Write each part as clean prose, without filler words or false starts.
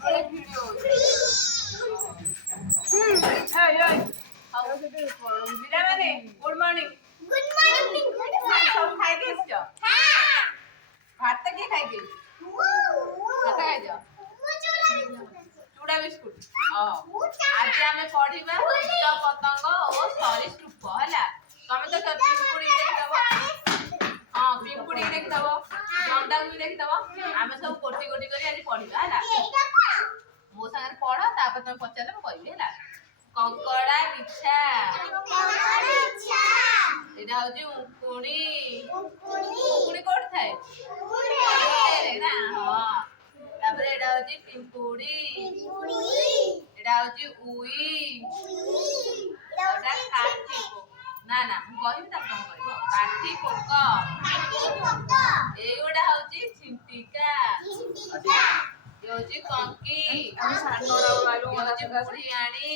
video ପିଲାମାନେ good morning ସବୁ ଖାଇକି ଆସିଛ ଭାତ କିଏ ଖାଇକି ଭାତ ଖାଇଛ ଚୁଡା ବିସ୍କୁଟ ଆଜି ଆମେ ପଢିବା କୀଟ ପତଙ୍ଗ ଓ ସରୀସୃପ ହେଲା ତମେ ତ ପିମ୍ପୁଡି ଦେଖିଦବ ହଁ ପିମ୍ପୁଡି ଦେଖିଦବ ଜଣ୍ଡାକୁ ବି ଦେଖିଦବ ଆମେ ସବୁ ଗୋଟି ଗୋଟି କରି ଆଜି ପଢିବା ହେଲା ମୋ ସାଙ୍ଗରେ ପଢ ତାପରେ ତମେ ପଚାରିଲେ ମୁଁ କହିବି ହେଲା କଙ୍କଡା ବିଛା ଏଇଟା ହଉଛି ଉଙ୍କୁଣି ଉଙ୍କୁଣି କୋଉଠି ଥାଏ ନା ହଁ ତାପରେ ଏଇଟା ହଉଛି ପିମ୍ପୁଡି ଏଇଟା ହଉଛି ଉଇ ଏଇଟା କାଠି ନା ନା ମୁଁ କହିବି ତାପରେ ତମେ କହିବ କାଠି ପୋକ ଏଇଗୁଡା ହଉଛି ଛିଣ୍ଟିକା ये होची कंकी हम सानोरा वालो होची बुढ़ियाणी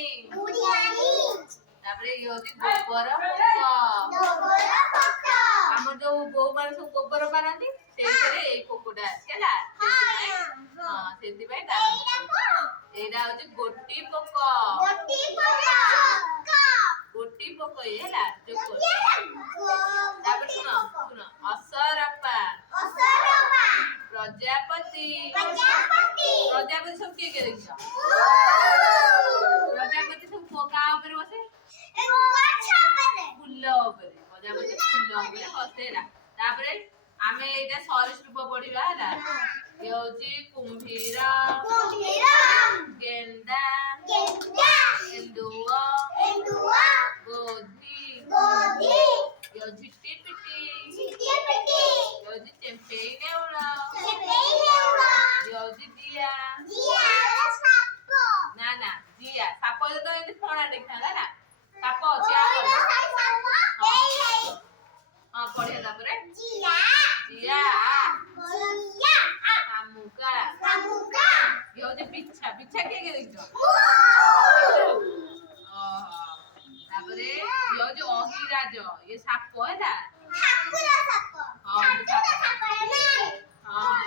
तापरे ये होची गोबर पक्क हमर जो गो माने सब गोबर बनाती सेइतरे एई पोकोडा केला हां सेति भाई दा एडा होची गोटी पोक ये हैला जो तापर सुनो सुनो असरपा प्रजापति प्रजापति सब किए देखियो प्रजापति सब का ऊपर बसे फूल ऊपर प्रजापति फूल ऊपर बसेला तापरे आमे एटा सरीसृप पढिबा हैला ये होची कुम्भीर गेंडा एंडुआ गोधी ये होची टिपिटी ये होची चेम्पेई नेउला ये होची दिया ना ना दिया साप तो एति फोड़ा देखा ना साप क्या हां पढिया तापरे जिया सामुका ये होची बिच्छा बिच्छा के देखियो तापरे ये होची अहिराज ये साप हैला ठाकुरा साप हां साप हां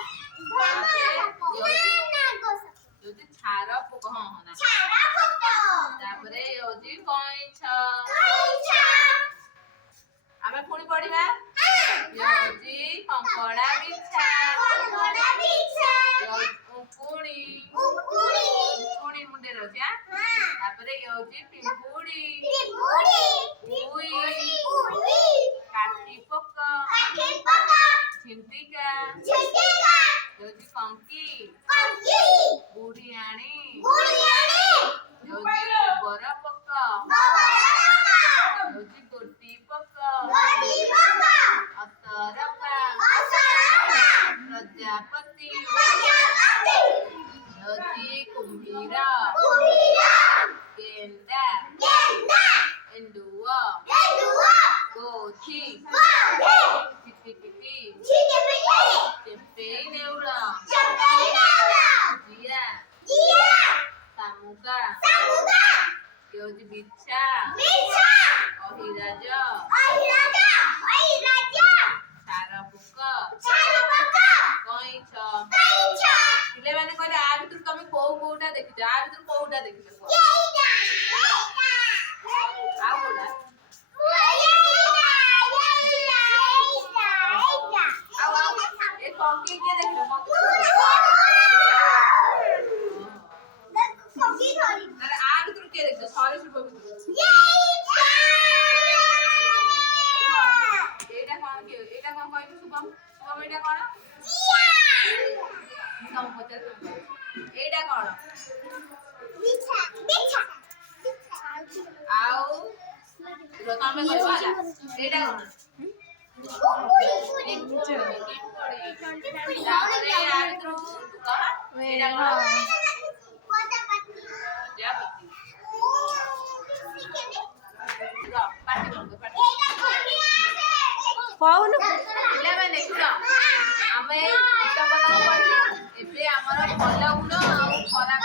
योजी छार पोक हां हां ना छार पोक तापरे योजी कइछ आमे पुणी पढिबा योजी कंकड़ा बिच्छा उकुणी मुंडे रजा तापरे योजी पिम्पुडी उई काठी पोक छिंटिका योजी कंकी बुढ़ियाणी योजी गोबर पोक योजी गोटी पोक असरपा प्रजापति योजी कुम्भीर गेंडा एंडुआ गोधी टिपिटी चेम्पेई नेउला जिया सामुका योजी बिच्छा अहिराज छार पोक कइछ पिले माने कहले आ भितर तमे कोउटा देखिछ आ भितर कोउटा देखिछ आ कोडा ए कंकी के देखियो कंकी धरी अरे आ भितर के देखियो सॉरी सुपर एटा कोन कहली शुभम शुभम एटा कोन जिया हम पचार एटा कोन बिछा आओ रो तमे कहबा एटा कोन कौन पिला माने सुन आमे कीट पतंग पढी एबे हमर भल गुण आ खराब